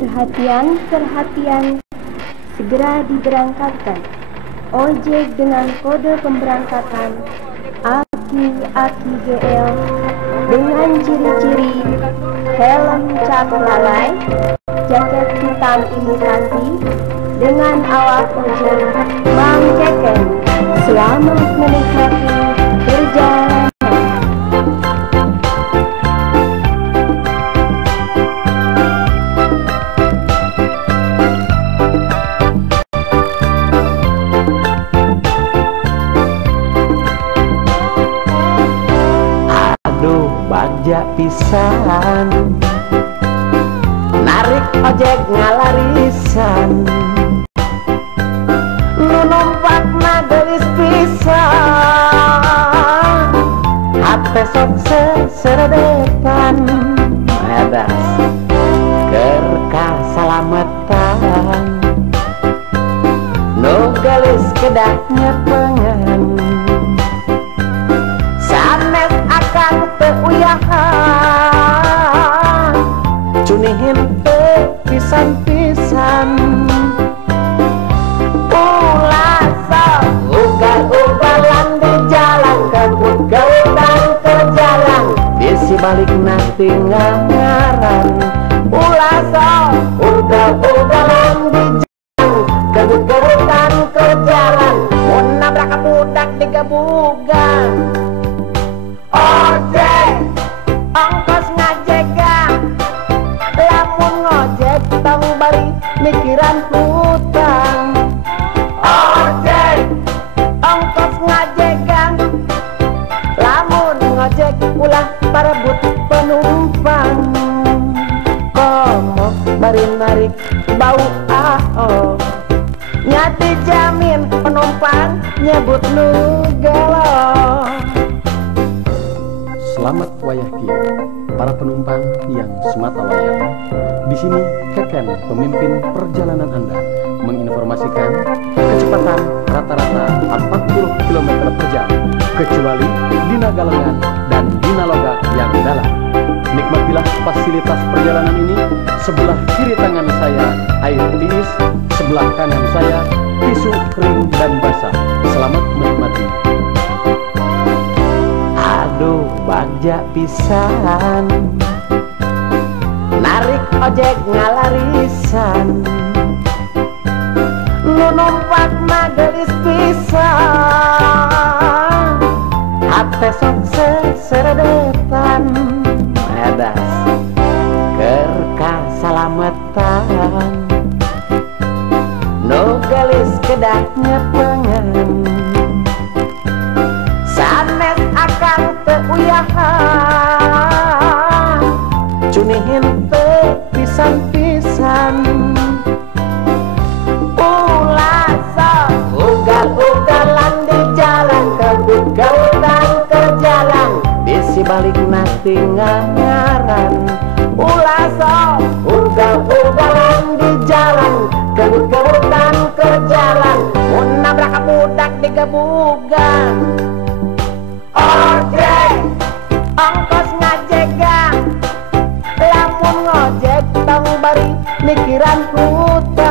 Perhatian, segera diberangkatkan. Ojek dengan kode pemberangkatan Aki GL dengan ciri-ciri helm cap lalai, jaket hitam imitasi dengan awak ojek Bang Keken. Selamat menikmati perjalanan. Bagja pisan narik ojek ngalarisan, nu numpakna geulis pisan, hate sok seredetan edas keur kasalametan, nu geulis kedah nyepengan sanes akan teuyahan, cunihin teu pisan-pisan, ulah sok ugal-ugalan di jalan, kebut-kebutan ke jalan, di sibalikna tinggal ngaran, ulah sok ugal-ugalan di jalan, kebut-kebutan ke jalan, mun nabrak budak digebugan. Ojek ongkos ngajegang, lamun ngojek tong bari mikiran hutang. Ojek ongkos ngajegang, lamun ngojek ulah parebut penumpang. Komo bari narik bau AO, nyati jamin penumpang nyebut nu gelo. Selamat wayah kieu, para penumpang yang semata wayang. Di sini Keken, pemimpin perjalanan Anda, menginformasikan kecepatan rata-rata 40 km per jam, kecuali di Nagalengan dan di Nalogak yang dalam. Nikmatilah fasilitas perjalanan ini. Sebelah kiri tangan saya air tiis, sebelah kanan saya tisu kering dan basah. Selamat menikmati. Aduh bagja pisan narik ojek ngalarisan, nu numpakna geulis pisan, hate sok seredetan edas keur kasalametan, nu geulis kedah nyepengan sanes akan teuyahan, cunihin teu pisan-pisan, ulah sok ugal-ugalan di jalan, kebut-kebutan ke jalan, di sibalikna tinggal ngaran, ulah sok ugal-ugalan di jalan, kebut-kebutan ke jalan, mun nabrak budak digebugan. Ojek ongkos ngajegang, lamun ngojek tong bari mikiran hutang.